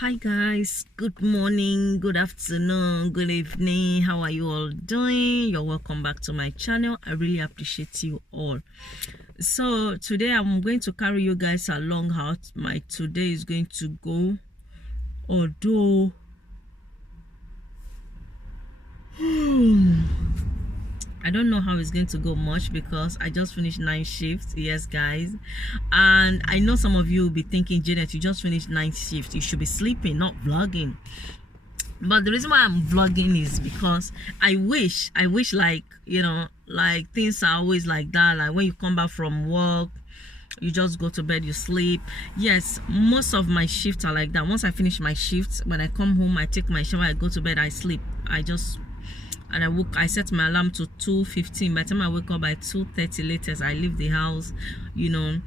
Hi guys, good morning, good afternoon, good evening. How are you all doing? You're welcome back to my channel. I really appreciate you all. So today I'm going to carry you guys along how my today is going to go. Although I don't know how it's going to go much because I just finished 9 shifts. Yes guys, and I know some of you will be thinking, Janet, you just finished 9 shifts, you should be sleeping, not vlogging. But the reason why I'm vlogging is because I wish like, you know, like things are always like that. Like when you come back from work, you just go to bed, you sleep. Yes, most of my shifts are like that. Once I finish my shifts, when I come home, I take my shower, I go to bed, I sleep. I set my alarm to 2:15. By the time I wake up by 2:30 latest, I leave the house, you know,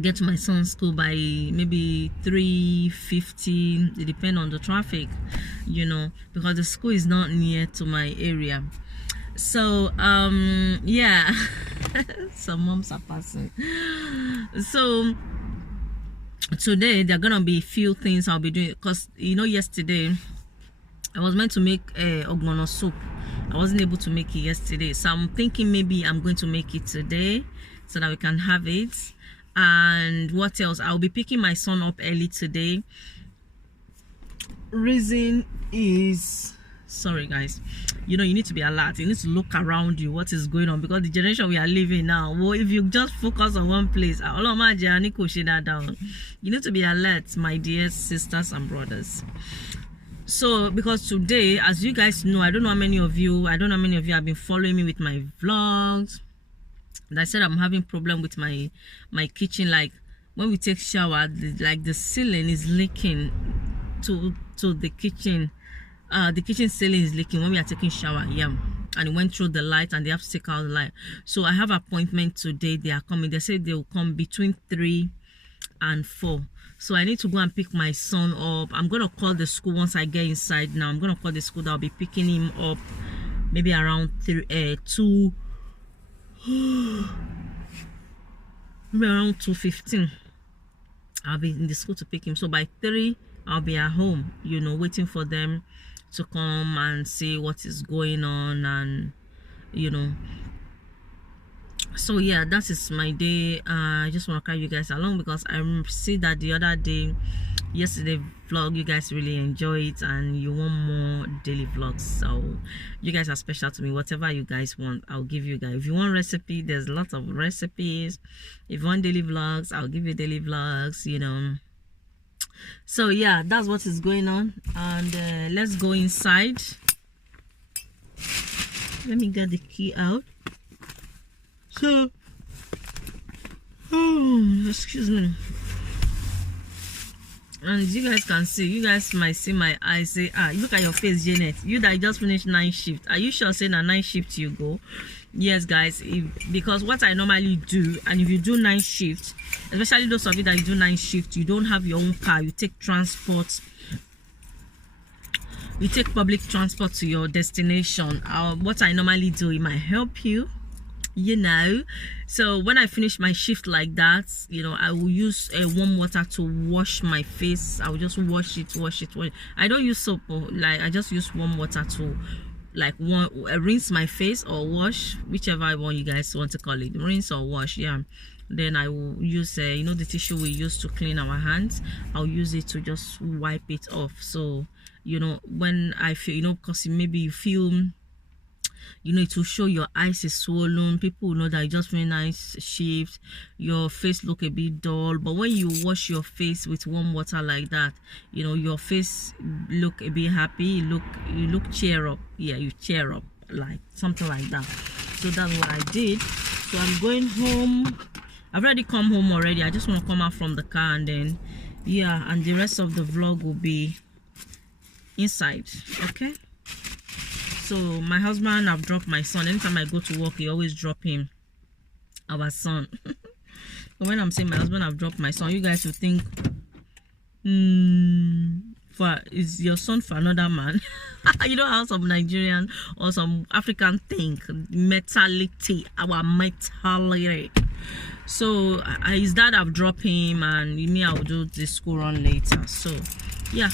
get to my son's school by maybe 3:50. It depends on the traffic, you know, because the school is not near to my area. So yeah. Some moms are passing. So today there are gonna be a few things I'll be doing, because you know yesterday I was meant to make ogbono soup. I wasn't able to make it yesterday, so I'm thinking maybe I'm going to make it today so that we can have it. And what else? I'll be picking my son up early today. Reason is, sorry guys, you know, you need to be alert. You need to look around you, what is going on, because the generation we are living now, well, if you just focus on one place, you need to be alert, my dear sisters and brothers. So because today, as you guys know, I don't know how many of you have been following me with my vlogs. And I said I'm having problem with my kitchen. Like when we take shower, the ceiling is leaking to the kitchen. The kitchen ceiling is leaking when we are taking shower. Yeah, and it went through the light, and they have to take out the light. So I have appointment today. They are coming. They said they will come between 3 and 4. So I need to go and pick my son up. I'm gonna call the school once I get inside. Now I'm gonna call the school that I'll be picking him up maybe around 2 maybe around 2:15. I'll be in the school to pick him. So by 3 I'll be at home, you know, waiting for them to come and see what is going on, and you know. So yeah, that is my day. I just want to carry you guys along because I see that the other day, yesterday vlog, you guys really enjoy it and you want more daily vlogs. So you guys are special to me. Whatever you guys want, I'll give you guys. If you want recipe, there's lots of recipes. If you want daily vlogs, I'll give you daily vlogs, you know. So yeah, that's what is going on. And let's go inside. Let me get the key out. So, excuse me. And you guys can see, you guys might see my eyes say, look at your face, Janet. You that just finished 9 shifts. Are you sure saying that 9 shifts you go? Yes, guys. Because what I normally do, and if you do 9 shifts, especially those of you that you do 9 shifts, you don't have your own car. You take transport. You take public transport to your destination. What I normally do, it might help you, you know. So when I finish my shift like that, you know, I will use warm water to wash my face. I will just wash it. I don't use soap, like I just use warm water to like rinse my face or wash, whichever one you guys want to call it, rinse or wash. Yeah, then I will use you know, the tissue we use to clean our hands. I'll use it to just wipe it off. So you know, when I feel, you know, because maybe you feel, you know, it will show your eyes is swollen, people will know that you just very nice shift, your face look a bit dull. But when you wash your face with warm water like that, you know, your face look a bit happy, you look cheer up. Yeah, you cheer up, like something like that. So that's what I did. So I'm going home. I've already come home already. I just want to come out from the car, and then yeah, and the rest of the vlog will be inside. Okay. So my husband, I've dropped my son. Anytime I go to work, he always drop him, our son. But when I'm saying my husband, I've dropped my son, you guys will think, is your son for another man? You know how some Nigerian or some African think, mentality, our mentality. So his dad, I've dropped him, and me, I'll do the school run later. So Yeah.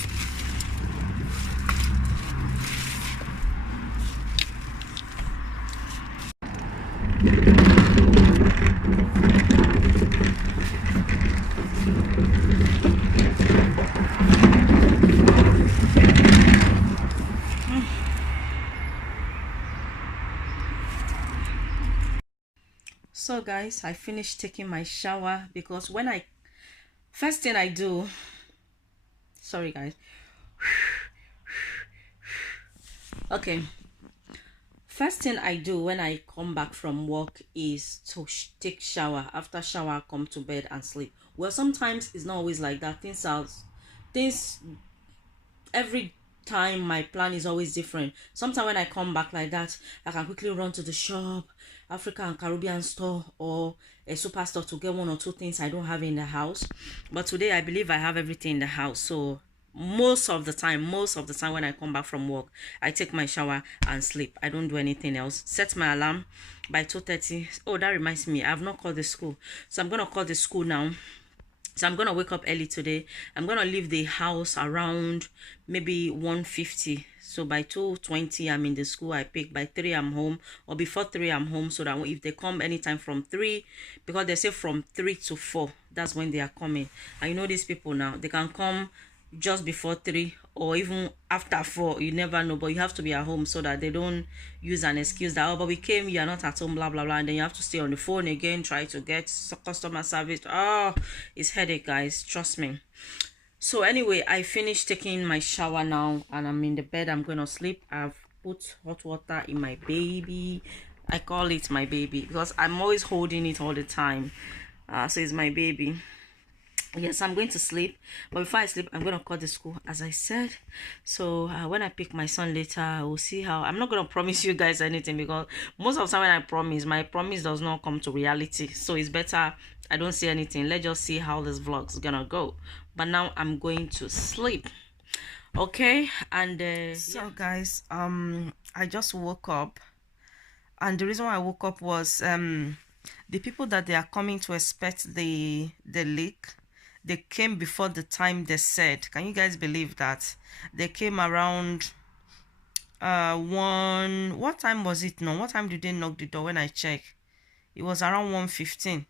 So guys, I finished taking my shower because first thing I do, sorry guys. Okay, first thing I do when I come back from work is to take shower. After shower, I come to bed and sleep. Well, sometimes it's not always like that. Things every time my plan is always different. Sometimes when I come back like that, I can quickly run to the shop, African and Caribbean store, or a superstore to get one or two things I don't have in the house. But today I believe I have everything in the house. So most of the time when I come back from work, I take my shower and sleep. I don't do anything else. Set my alarm by 2:30. Oh, that reminds me, I've not called the school, so I'm gonna call the school now. So I'm gonna wake up early today. I'm gonna leave the house around maybe 1:50. So by 2:20 I'm in the school. I pick by 3 I'm home, or before 3 I'm home, so that if they come anytime from 3, because they say from 3 to 4, that's when they are coming. And you know these people now, they can come just before 3 or even after 4, you never know. But you have to be at home so that they don't use an excuse that, oh, but we came, you are not at home, blah blah blah, and then you have to stay on the phone again, try to get customer service. Oh, it's headache, guys, trust me. So anyway, I finished taking my shower now and I'm in the bed. I'm gonna sleep. I've put hot water in my baby. I call it my baby because I'm always holding it all the time. So it's my baby. Yes, I'm going to sleep, but before I sleep I'm going to call the school as I said. So when I pick my son later, I will see how. I'm not going to promise you guys anything, because most of the time when I promise, my promise does not come to reality. So it's better I don't say anything. Let's just see how this vlog is gonna go. But now I'm going to sleep, okay? And so guys, I just woke up, and the reason why I woke up was the people that they are coming to inspect the leak, they came before the time they said. Can you guys believe that? They came around 1, what time was it now? What time did they knock the door when I check? It was around 1:15.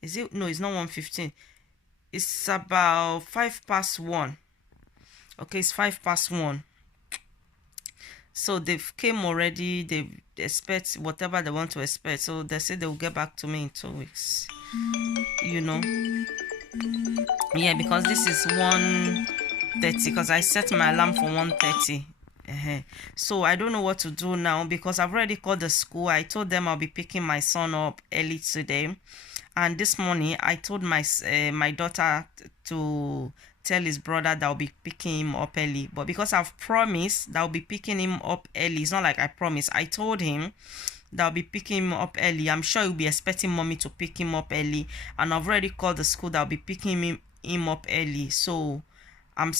Is it? No, it's not 1:15. It's about 1:05. Okay, it's 1:05. So they've came already. They expect whatever they want to expect. So they say they'll get back to me in 2 weeks. You know. Yeah, because this is 1:30, because I set my alarm for 1:30. So I don't know what to do now, because I've already called the school. I told them I'll be picking my son up early today, and this morning I told my daughter to tell his brother that I'll be picking him up early. But because I've promised that I'll be picking him up early, it's not like I promised. I told him that I'll be picking him up early. I'm sure he'll be expecting mommy to pick him up early, and I've already called the school that I'll be picking him up early. So I'm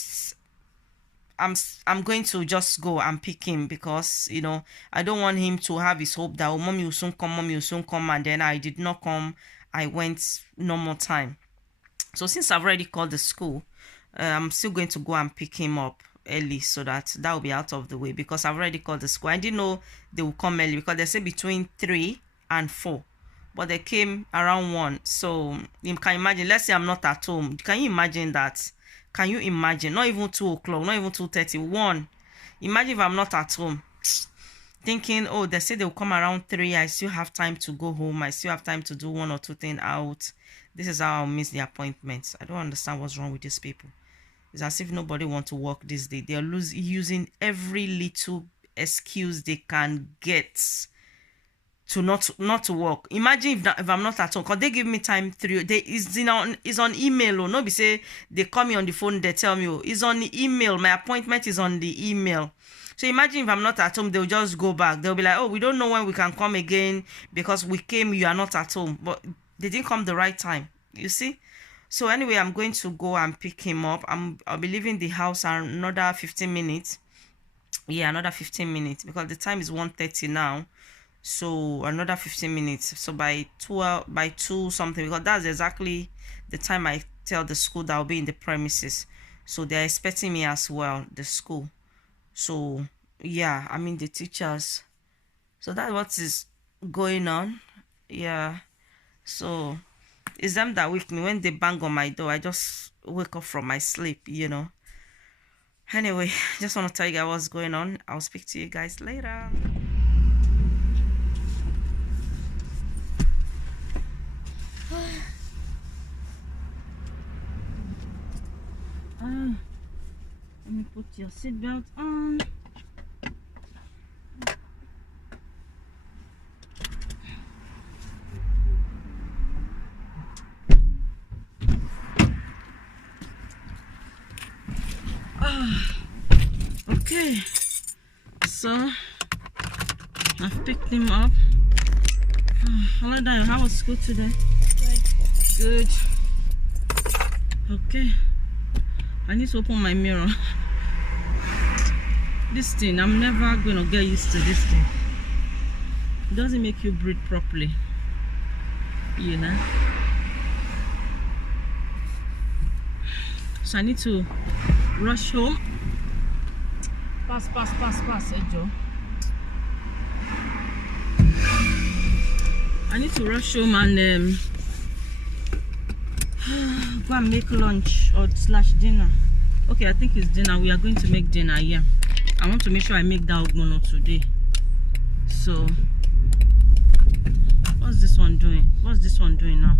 going to just go and pick him, because you know I don't want him to have his hope that, oh, mommy will soon come, and then I did not come. I went normal time. So since I've already called the school, I'm still going to go and pick him up early, so that will be out of the way, because I've already called the school. I didn't know they will come early, because they say between 3 and 4, but they came around 1. So you can imagine, let's say I'm not at home. Can you imagine that? Can you imagine? Not even 2 o'clock, not even 2:30, 1. Imagine if I'm not at home, thinking, oh, they say they'll come around 3. I still have time to go home. I still have time to do 1 or 2 things out. This is how I'll miss the appointments. I don't understand what's wrong with these people. It's as if nobody wants to work this day. They're using every little excuse they can get to not to work. Imagine if I'm not at home, because they give me time 3. It's on email. Or no, be say they call me on the phone, they tell me, oh, it's on the email. My appointment is on the email. So imagine if I'm not at home, they'll just go back. They'll be like, oh, we don't know when we can come again, because we came, you are not at home. But they didn't come the right time, you see. So anyway, I'm going to go and pick him up. I'll be leaving the house another 15 minutes. Yeah, another 15 minutes, because the time is 1:30 now. So another 15 minutes. So by 2 something, because that's exactly the time I tell the school that I'll be in the premises. so they're expecting me as well, the school. So yeah, I mean the teachers. So that's what is going on. Yeah. So it's them that wake me. When they bang on my door, I just wake up from my sleep, you know. Anyway, just want to tell you guys what's going on. I'll speak to you guys later. Let me put your seatbelt on. Okay, so I've picked him up. Hello, Dayo. How was school today? Good. Okay. I need to open my mirror. This thing, I'm never gonna get used to this thing. It doesn't make you breathe properly, you know. So I need to rush home. Pass, Ejo. I need to rush home and go and make lunch or slash dinner. Okay, I think it's dinner. We are going to make dinner. Yeah, I want to make sure I make that ogbono today. So what's this one doing? What's this one doing now?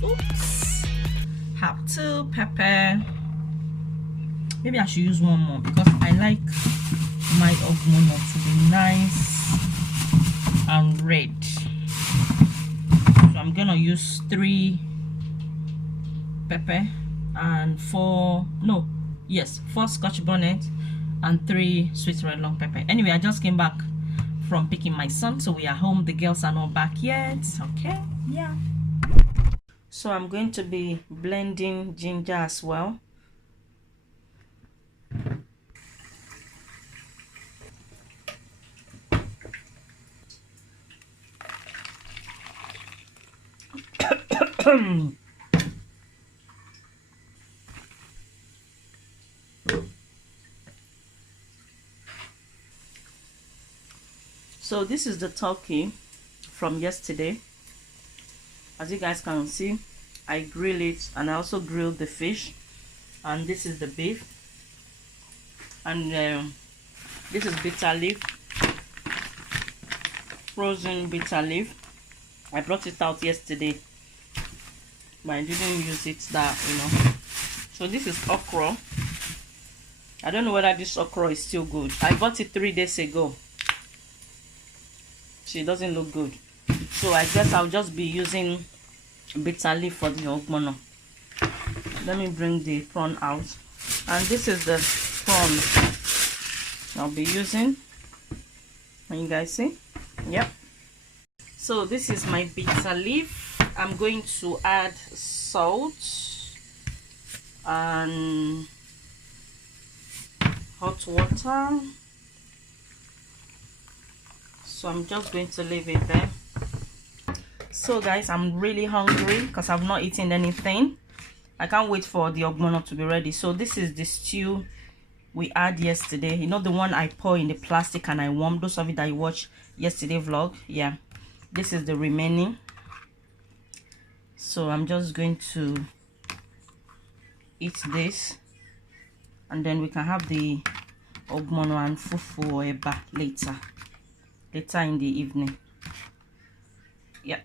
Oops, have two pepper. Maybe I should use one more because I like my ogbono to be nice and red. So I'm gonna use 3 pepper and 4 Scotch bonnet and 3 sweet red long pepper. Anyway, I just came back from picking my son, so we are home. The girls are not back yet. Okay, yeah. So I'm going to be blending ginger as well. So this is the turkey from yesterday. As you guys can see, I grill it, and I also grilled the fish. And this is the beef, and this is bitter leaf, frozen bitter leaf. I brought it out yesterday, but I didn't use it that, you know. So this is okra. I don't know whether this okra is still good. I bought it 3 days ago. She doesn't look good, so I guess I'll just be using bitter leaf for the ogbono. Let me bring the prawn out, and this is the prawn I'll be using. Can you guys see? Yep. So this is my bitter leaf. I'm going to add salt and hot water. So I'm just going to leave it there. So guys, I'm really hungry because I've not eaten anything. I can't wait for the ogbono to be ready. So this is the stew we had yesterday. You know, the one I pour in the plastic and I warm. Those of you that you watched yesterday vlog, yeah, this is the remaining. So I'm just going to eat this, and then we can have the ogbono and fufu or eba later. later in the evening. Yep.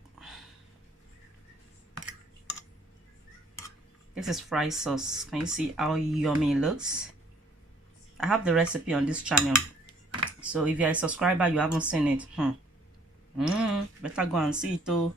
This is fried sauce. Can you see how yummy it looks? I have the recipe on this channel, so if you're a subscriber you haven't seen it, better go and see it too.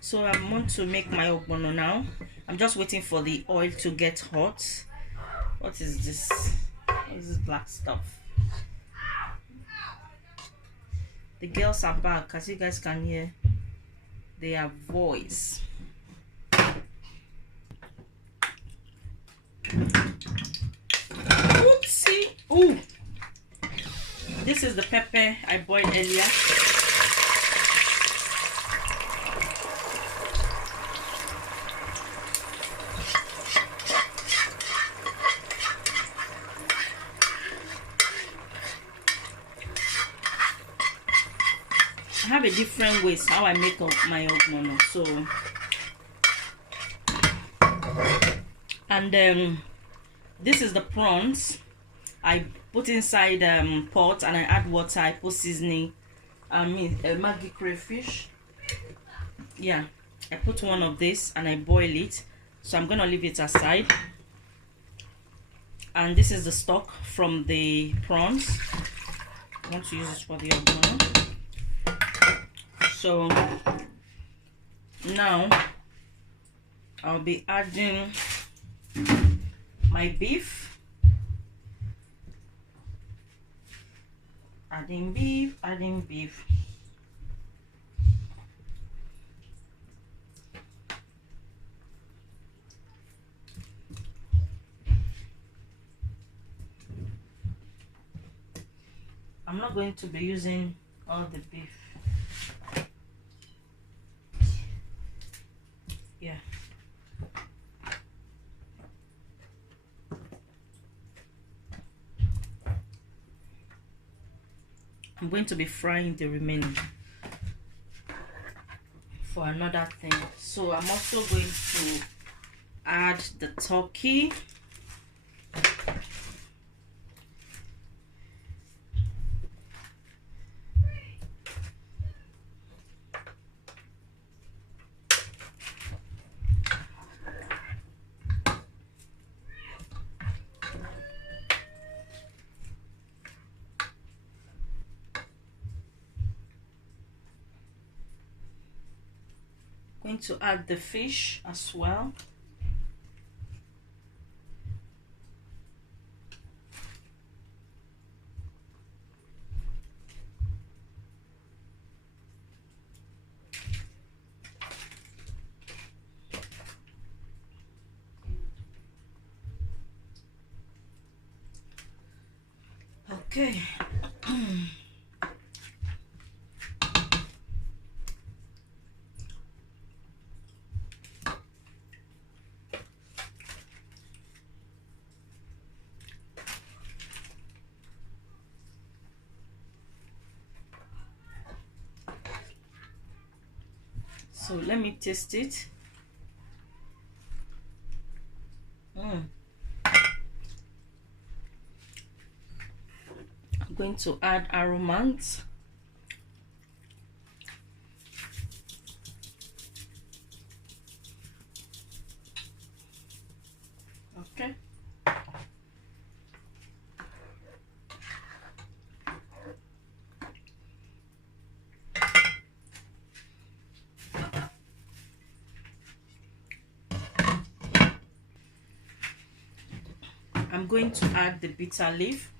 So I want to make my ogbono now. I'm just waiting for the oil to get hot. What is this? What is this black stuff? The girls are back, as you guys can hear their voice. Oopsie! Ooh! This is the pepper I boiled earlier. I have a different ways how I make up my ogbono. So, and this is the prawns I put inside pot, and I add water. I put seasoning. Maggi crayfish. Yeah, I put one of this and I boil it. So I'm gonna leave it aside. And this is the stock from the prawns. I want to use it for the ogbono. So now I'll be adding my beef, adding beef. I'm not going to be using all the beef. Yeah. I'm going to be frying the remaining for another thing. So I'm also going to add the turkey. Going to add the fish as well. Okay. So let me taste it. I'm going to add aromats. Okay. I'm going to add the bitter leaf.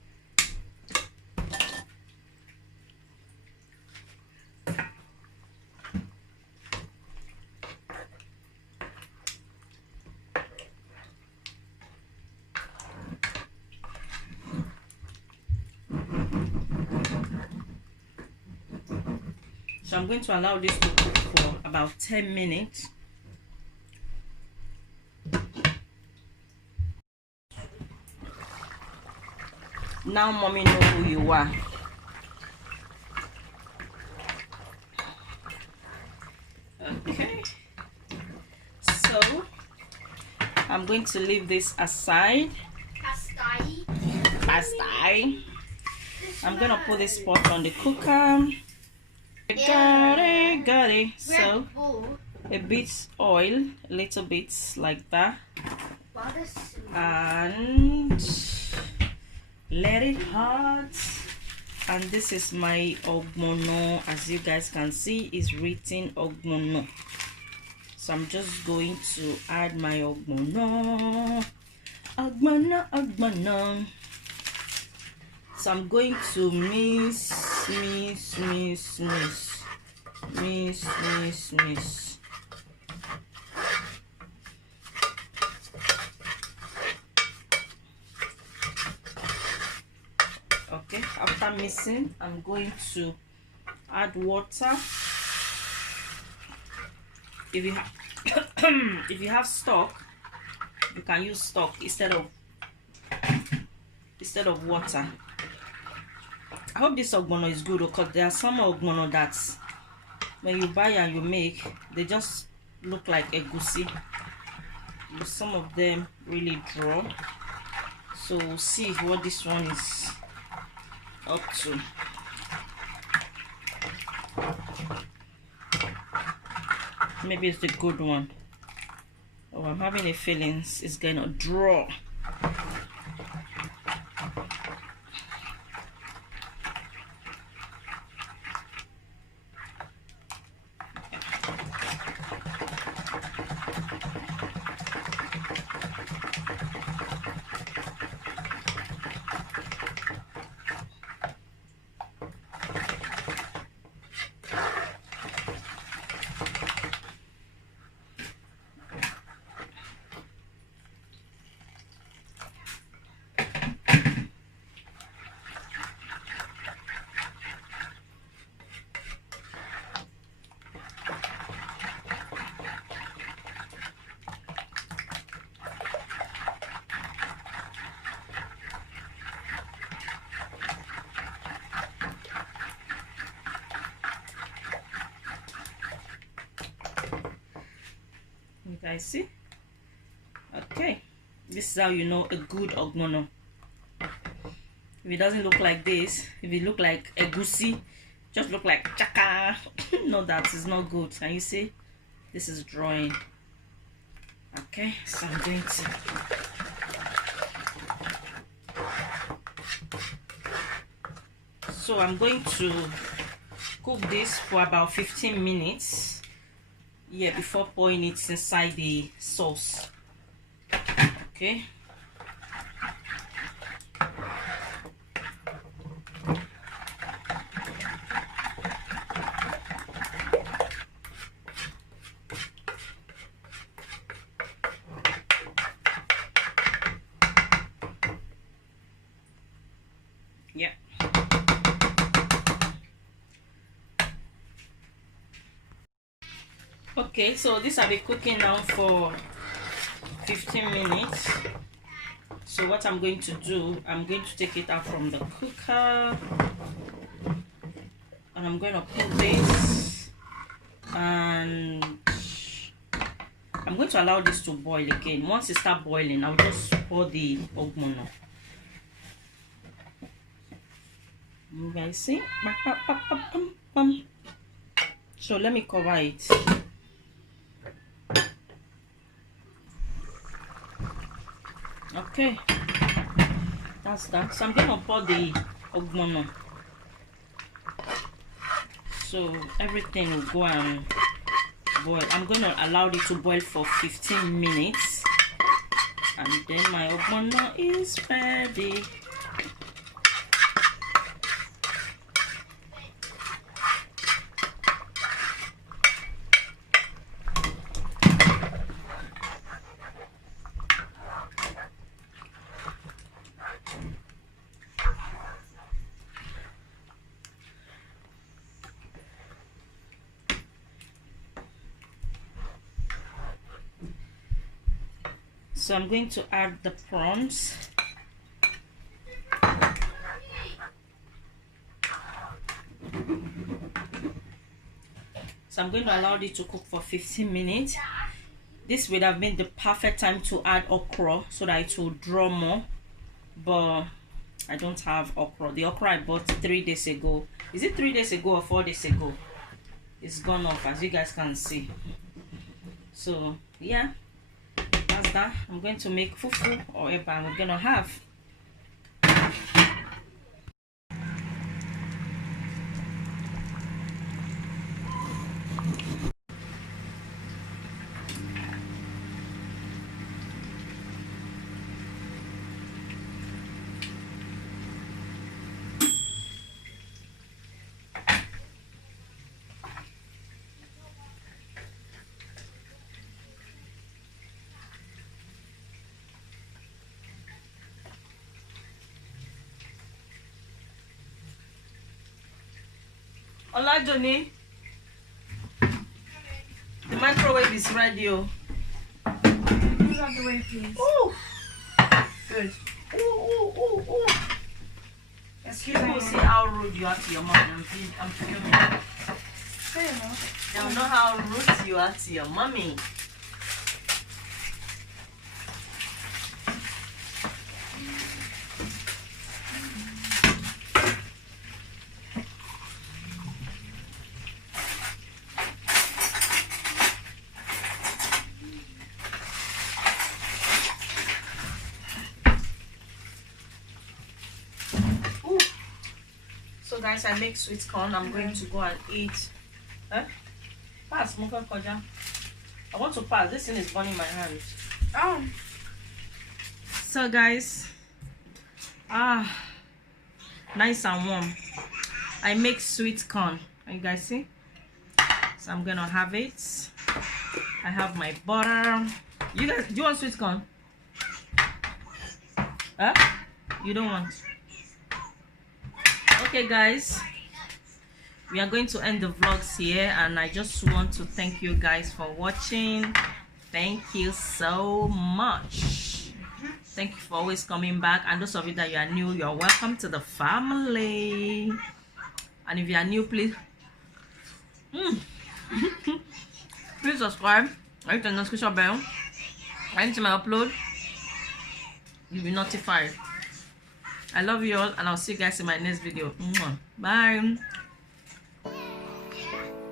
So I'm going to allow this to cook for about 10 minutes. Now mommy know who you are. Okay. So I'm going to leave this aside. I'm gonna put this pot on the cooker. Got it. So a bit oil, a little bit like that, and let it hot. And this is my ogbono. As you guys can see, is written ogbono. So I'm just going to add my ogbono. So I'm going to mix. Okay, after mixing, I'm going to add water. If you have stock, you can use stock instead of water. I hope this ogbono is good, because there are some ogbono that when you buy and you make, they just look like egusi. Some of them really draw. So we'll see what this one is up to. Maybe it's the good one. Oh, I'm having a feeling it's gonna draw. You guys see? Okay, this is how you know a good ogbono. If it doesn't look like this, if it look like egusi, just look like chaka, no, that is not good. Can you see? This is drawing. Okay, so I'm going to cook this for about 15 minutes. Yeah, before pouring it inside the sauce. Okay. Yeah. Okay, so this will be cooking now for 15 minutes. So what I'm going to do, I'm going to take it out from the cooker, and I'm going to put this, and I'm going to allow this to boil again. Once it starts boiling, I'll just pour the ogbono. You guys see? So let me cover it. Okay, that's that. So I'm gonna pour the ogbono, so everything will go and boil. I'm gonna allow it to boil for 15 minutes. And then my ogbono is ready. So I'm going to add the prawns. So I'm going to allow it to cook for 15 minutes. This would have been the perfect time to add okra so that it will draw more. But I don't have okra. The okra I bought 3 days ago. Is it 3 days ago or 4 days ago? It's gone off, as you guys can see. So yeah, that's that. I'm going to make fufu or eba we're gonna have. Hola, Johnny. The microwave is ready. Oh. Move out the way, please. Ooh. Good. Ooh. Excuse me. People see how rude you are to your mom. I'm filming. Fair enough. They'll know how rude you are to your mommy. So guys, I make sweet corn. I'm going to go and eat. Pass, Muka Koja. I want to pass. This thing is burning my hands. Oh. So guys, nice and warm. I make sweet corn. Can you guys see? So I'm gonna have it. I have my butter. You guys, do you want sweet corn? You don't want? Okay guys, we are going to end the vlogs here, and I just want to thank you guys for watching. Thank you so much. Thank you for always coming back, and those of you that you are new, you're welcome to the family. And if you are new, please please subscribe, hit the notification bell. Anytime I upload, you'll be notified. I love you all, and I'll see you guys in my next video. Bye.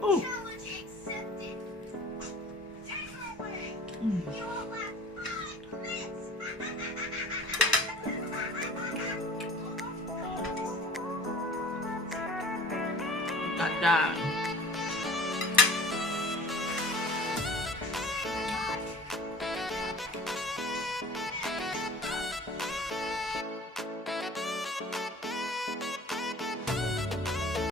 Oh. Look at that.